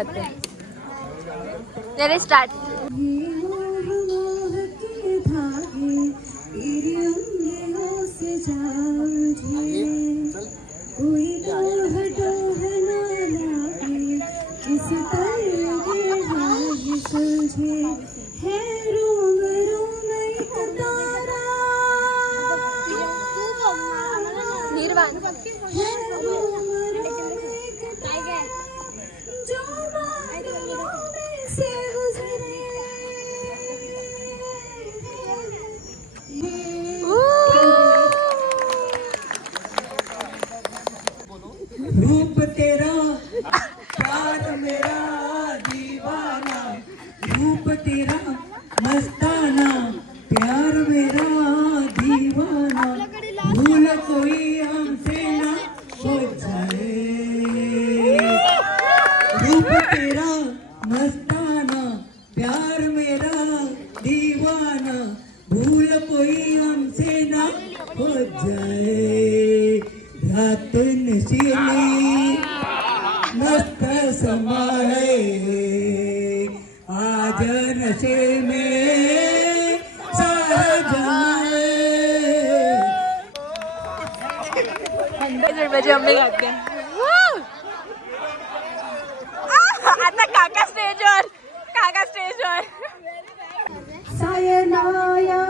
गाते हैं। चलिए स्टार्ट। रूप तेरा प्यार मेरा दीवाना, रूप तेरा मस्ताना, प्यार मेरा दीवाना, भूल कोई हमसे ना हो जाए। रूप तेरा मस्ताना, प्यार मेरा दीवाना, भूल कोई हमसे ना हो जाए। रात नशीली मस्त समा है, आज नशे में सारा जहां बजे हमने गाते हैं। आता काका स्टेजवर, काका स्टेजवर। सायनाया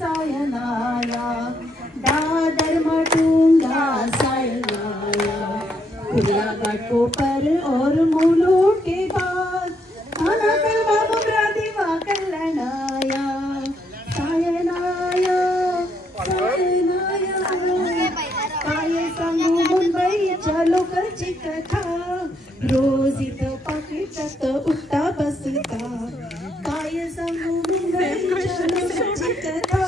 सायनाया दादर मटूंगा सायनाया, खुला घाटों पर और मूलों के बाद खाना कलवा मुबरा दीवा कलनाया। सायनाया सायनाया काय सांगू मुंबई चलो करची कथा, रोज इथं पाकिटात उठता बसता। काय सांगू मुंबई चलो करची कथा,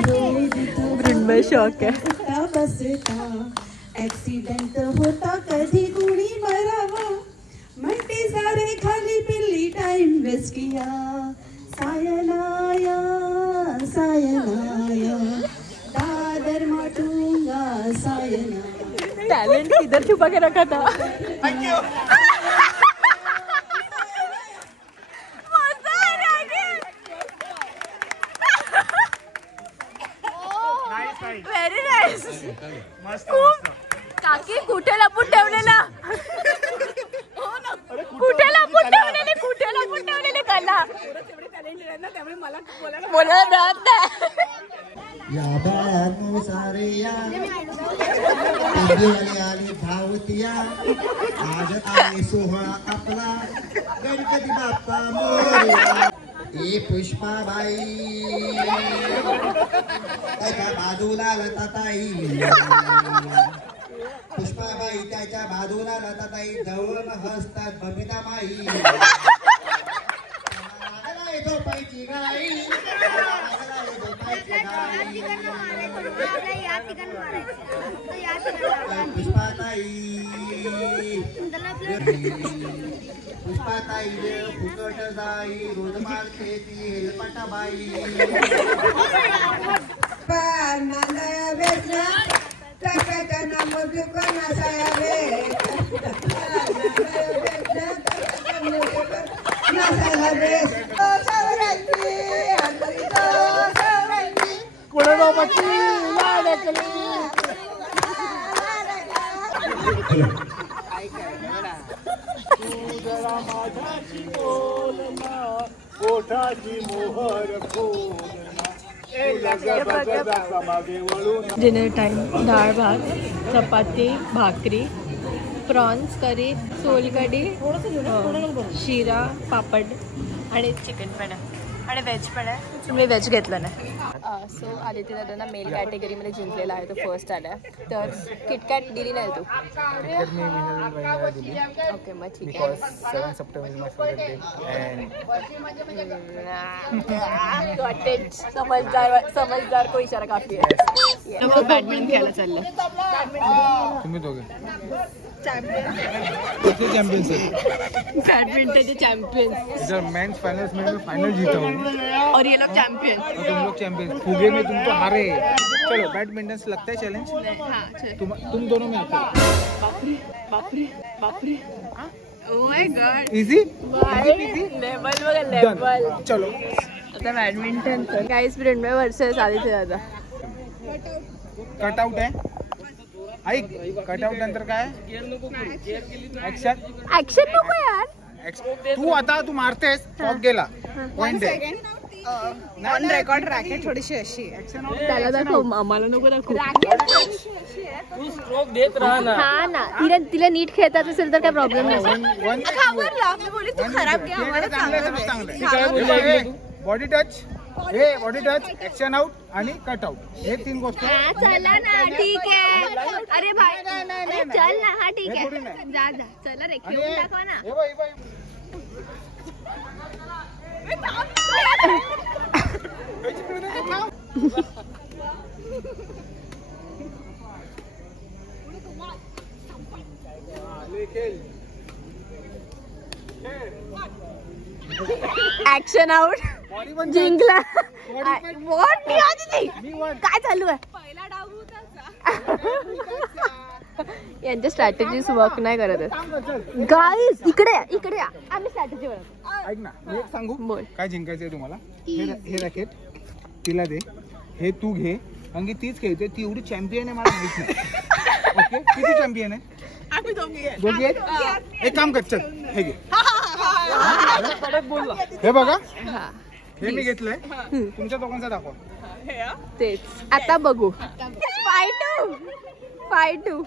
रोज इथं शौक है उठता बसता। ऍक्सिडेंट होता कधी कुणी मरावा, म्हणते सारे खाली पिल्ली टाइम वेस्ट किया। सायनाया सायनाया दादर माटूंगा सायनाया। टैलेंट किधर छुपा के रखा था। Very nice. काकी कुठे लपून ठेवलेला, कुठे लपून ठेवलेले, कुठे लपून ठेवलेले कला बोलायला मिळत नाही। या बाळानुसार या आली धावतिया, आज आली सोहळा आपला गणपती बाप्पा मोरया। ए पुष्पाबाई त्याच्या बाजूला लताताई, पुष्पाबाई त्याच्या बाजूला लताताई, जवळ हसतात बबिताबाई। झोपायची गाई, पुष्पाताई पुष्पाताई फुकट जाई, रोज मारते ती हेलपटाबाई। नांदया वेचना टाकायचा नाम दुकाना सायावे, डिनर टाइम। डाळ भात, चपाती, भाकरी, प्रॉन्स करी, सोलकढी, शिरा, पापड आणि चिकन पण आहे आणि व्हेज पण आहे। तुम्ही व्हेज घेतलं नाही। सो आदित्य दादांना मेल कॅटेगरीमध्ये जिंकलेला आहे, तो फर्स्ट आला। तर किटकॅट दिली नाही तू? ओके मग ठीक आहे। 7 September is my favorite day and समझदार को इशारा काफी है। लोक बॅडमिंटन खेळायला चालले। तुम्ही दोघे चैंपियंस बैडमिंटन के चैंपियंस। इधर मेंस फाइनल्स में मैं फाइनल जीता हूँ और ये लोग चैंपियन। तुम लोग चैंपियन, फुगे में तुम तो हारे। चलो बैडमिंटन से लगता है चैलेंज। तुम दोनों में आते हो। Oh my God. Easy level बघा लेवल। चलो आता बॅडमिंटन गाइस ब्रिंडवे वर्सेस आदित्य दादा। कटआउट आहे ऐक, कटआउट नंतर काय ऍक्शन ऍक्शन नको यार। तू आता तू मारतेस टॉप गेला पॉइंट आहे ऑन रेकॉर्ड रॅकेट थोडीशी अशी आहे. त्याला दाखव, आम्हाला नको दाखव। तू स्ट्रोक देत राहा ना। हा ना, तिला नीट खेळतात असेल तर काय प्रॉब्लेम नाही। खराब घ्या आम्हाला चांगलं बॉडी टच, हे बॉडी टच, ऍक्शन आउट आणि कट आउट, हे 3 गोष्टी। चला ना ठीक आहे। अरे भाई अरे चल ना, हा ठीक आहे जा जा चला रे खेळून दाखवा ना। हे बाई बाई ऍक्शन आउट जिंकला। वॉट काय चालू आहे? यांच्या स्ट्रॅटेजीज वर्क नाही करत आहेत गाईज। इकडे इकडे आम्ही स्ट्रॅटेजी बनवतो। ऐक ना, मी एक सांगू बोल। काय जिंकायचंय तुम्हाला? हे रॅकेट तिला दे, हे तू घे, कारण की तीच खेळते, ती एवढी चॅम्पियन आहे मला माहित नाही। ओके, किती चॅम्पियन आहे? आम्ही दोघी दोघी? एक काम कर, चल हे घे। हे बघा, हे मी घेतलंय, तुमच्या दोघांचा दाखवा। तेच आता बघू। 5-2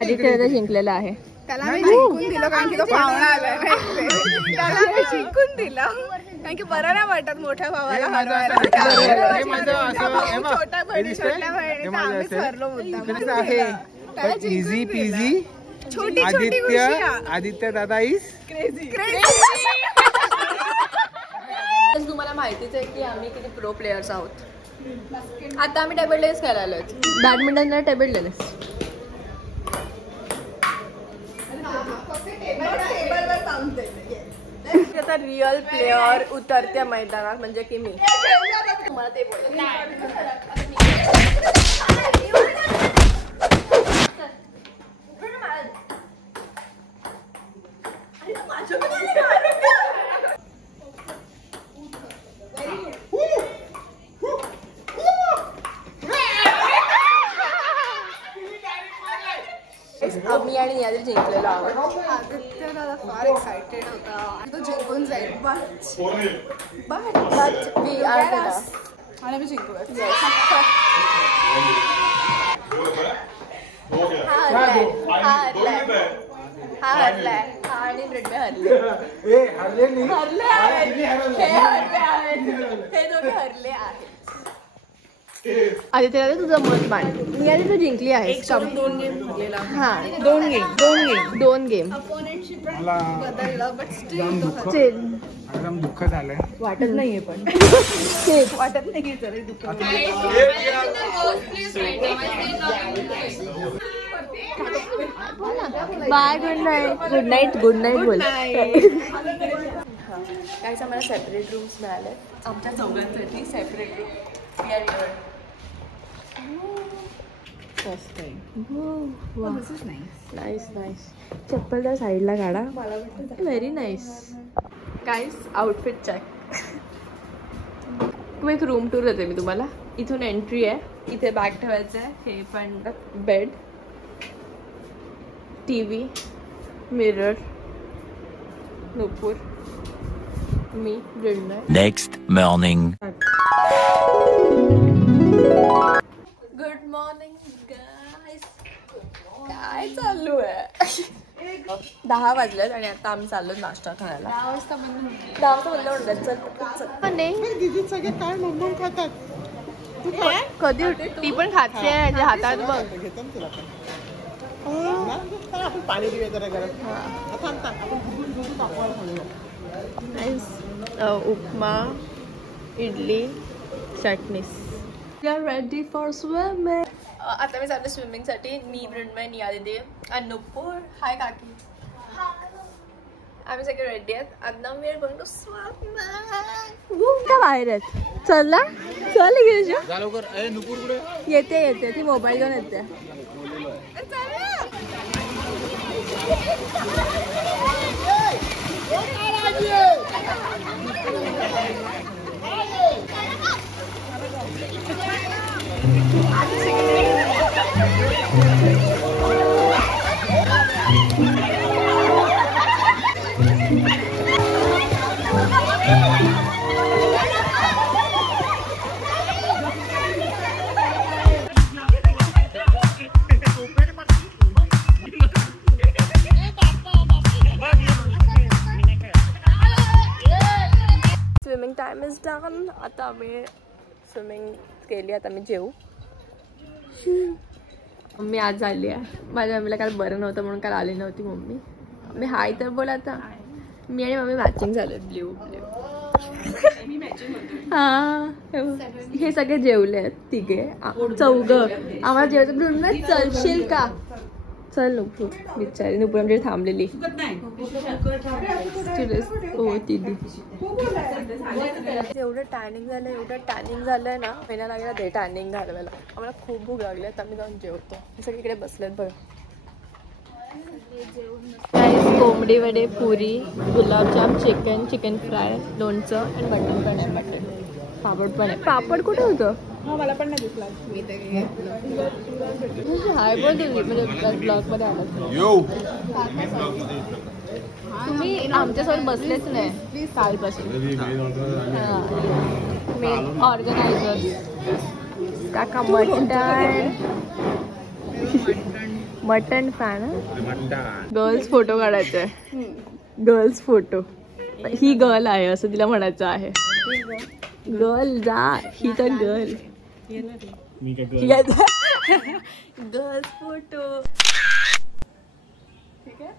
आदित्य जिंकलेला आहे। त्याला मी जिंकून दिलं कारण की तो पाहुणा आलाय माहितीये. त्याला मी जिंकून दिलं कारण की बरं नाही वाटत मोठ्या भावाला हरवायला. हे माझं असं, हे बघ, छोट्या बहिणी छोट्या बहिणी आम्हीच हरलो मुद्दाम. इकडेच आहे, इझी पीझी। छोटी छोटी गोष्टी आदित्य दादा इज तुम्हाला माहितीच आहे की आम्ही किती प्रो प्लेयर्स आहोत। आता आम्ही टेबल टेनिस खेळायला आलोय, बॅडमिंटनला टेबल टेनिस। आता रिअल प्लेयर उतरते मैदानात म्हणजे की मी। तुम्हाला ते आम्ही आणि नियाद्री जिंकलेलो आहोत। आदित्य दादा फार एक्साइटेड होता, तो जिंकून जाईल बट वी आर आणि मी जिंकूया। हा हरलाय आणि ब्रिंडवे हरले। हरले नाही, हरले आहेत, हे दोघे हरले आहेत। आदित्य दादा तुझं मत मांड। नियाद्री तू जिंकली आहेस। 2 गेम हरलेला। हा 2 गेम मला बदललं बट एकदम दुःख झालंय। वाटत नाहीये पण वाटत नाही की तरी दुःख बाय गुड नाईट बोल। काय आम्हाला सेपरेट रूम्स मिळाले आमच्या चौघांसाठी। Separate room nice nice. चप्पल त्या साईडला काढा, very nice. Guys outfit check. तुम्ही एक रूम टूर देते मी तुम्हाला। इथून एंट्री आहे, इथे बॅग ठेवायचं आहे, हे पण बेड, टीव्ही, मिरर, नुपूर, मी ब्रिंडवे। Next morning. गुड मॉर्निंग गाईस। काय चालू आहे? 10 वाजलेत आणि आता आम्ही चाललो नाश्ता खायला। 10 वाजता बंद होतात। चल दीदी सगळे काय मम्मम खातात। कधी ती पण खाते हातात बघ। आपण पाणी पिऊया जरा गरम। उपमा, इडली, चटणीस। Ready for swimming. आता मी चाललो स्विमिंग साठी। मी ब्रिंडवे, नियादिदी आणि नुपूर। हाय काकी। आम्ही सगळे रेडी आहेत. आता मी का बाहेर आहेत. चल ना चल येते येते ती मोबाईल घेऊन येते. Swimming time is done. आता आम्ही स्विमिंग केली. आता मी जेवू. मम्मी आज आली आहे. माझ्या मम्मीला काल बरं नव्हतं म्हणून काल आली नव्हती मम्मी. मी हाय तर बोला. आता मी आणि मम्मी मॅचिंग झाले. Blue blue. हा हे सगळे जेवले आहेत तिघे. चौघं आम्हाला जेवतं. चलशील का. चल नुकू बिचारी. नुकू आमच्याकडे थांबलेली. हो तिदी. एवढं टॅनिंग झालंय ना. महिना लागला ते टॅनिंग घालवायला. आम्हाला खूप भूक लागली. आता आम्ही जाऊन जेवतो. हे सगळे इकडे बसलेत बघा. कोंबडी वडे, पुरी, गुलाबजाम, चिकन फ्राय, लोणचं आणि मटन पण आहे. मटन पापड पण आहे. पापड कुठे होतं. मला पण नाही दिसला. हाय बोल तुम्ही म्हणजे ब्लॉग मध्ये आलात. तुम्ही आमच्यासोबत बसलेच नाही कालपासून. मेन ऑर्गनायझर काका मटन फॅन. गर्ल्स फोटो काढायचा आहे. Girls photo. ही गर्ल आहे असं तिला म्हणायचं आहे. गर्ल जा. ही तर गर्ल. Girls photo. ठीक आहे.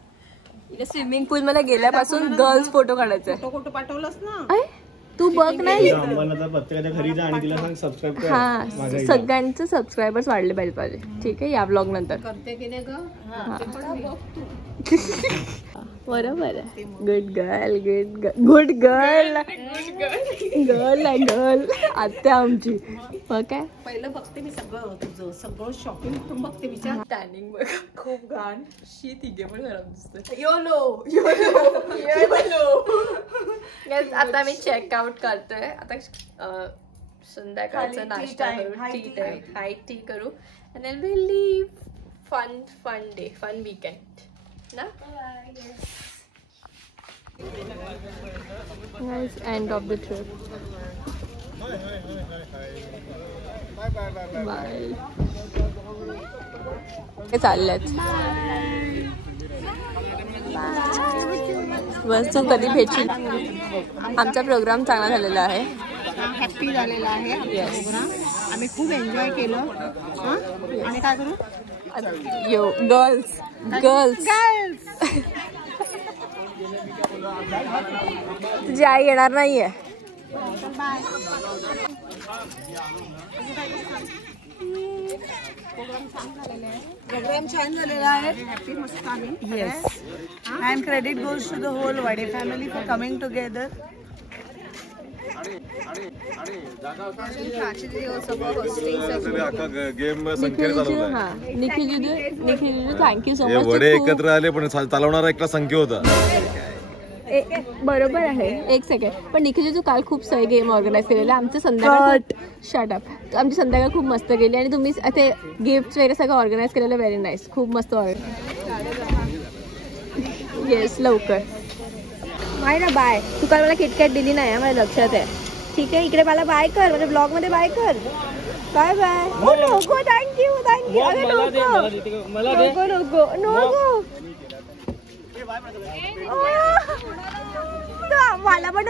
इथे स्विमिंग पूल मध्ये गेल्यापासून गर्ल्स फोटो काढायचा. फोटो पाठवलास ना तू बघ नाही. प्रत्येकाच्या घरी जा आणि तिला सांग सबस्क्राईब कर. हा सगळ्यांचे सबस्क्रायबर्स वाढले पाहिजे. ठीक आहे. या ब्लॉग नंतर करते की नाही ग. बरोबर आहे. Good girl. Good girl. Girl आहे गर्ल. आत्या आमची. मग काय पहिलं बघते मी सगळं तुझं सगळं शॉपिंग तू बघते. विचार टॅनिंग बघ खूप घाण. शी तिघे पण खराब दिसते. आता मी चेकआउट करतोय. आता संध्याकाळचा नाश्ता करू. हाय टी करू and then we'll leave. Fun day, fun weekend. Na? Nice end of the trip. Bye. हे चाललेत. बस तू कधी भेटशील. आमचा प्रोग्राम चांगला झालेला आहे. हॅपी झालेला आहे प्रोग्राम. आम्ही खूप एन्जॉय केलं. आणि काय करू. यो गर्ल्स. तुझी आई येणार नाहीये. प्रोग्राम छान झालेला आहे. हॅपी मस्त आहे. Yes. And credit goes to the whole Wade family for coming together. Nikhil thank you so much. Wade एकत्र आले पण चालवणारा एकला संख्या होता. बरोबर आहे. एक सेकंड. पण निखिल तू काल खूप सगळे गेम ऑर्गनाईज केलेले. आमचं संध्याकाळ शटअप. आमची संध्याकाळ खूप मस्त गेली. आणि तुम्ही ते गिफ्ट वगैरे सगळं ऑर्गनाईज केलेलं. Very nice. खूप मस्त येस लवकर. माय ना बाय. तू काल मला किटकॅट दिली नाही माझ्या लक्षात आहे. ठीक आहे. इकडे मला बाय कर. म्हणजे ब्लॉग मध्ये बाय कर. Bye bye. नको थँक्यू. नको मला पण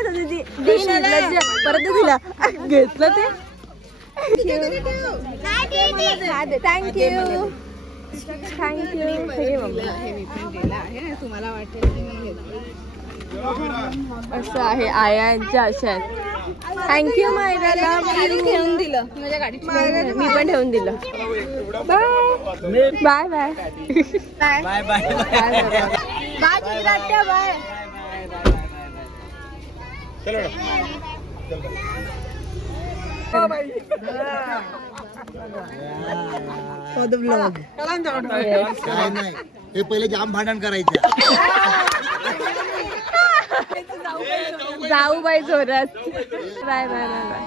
परत दिला घेतलं ते. थँक्यू. तुम्हाला वाटेल असं आहे. आयांच्या अशा. थँक्यू मायरा. ठेवून दिलं माझ्या गाडीत. मी पण ठेवून दिलं. Bye bye bye bye bye bye. For the blog. काय नाही, हे पहिले जाम भांडण करायचे. जाऊ बाई जोरात. Bye bye bye bye.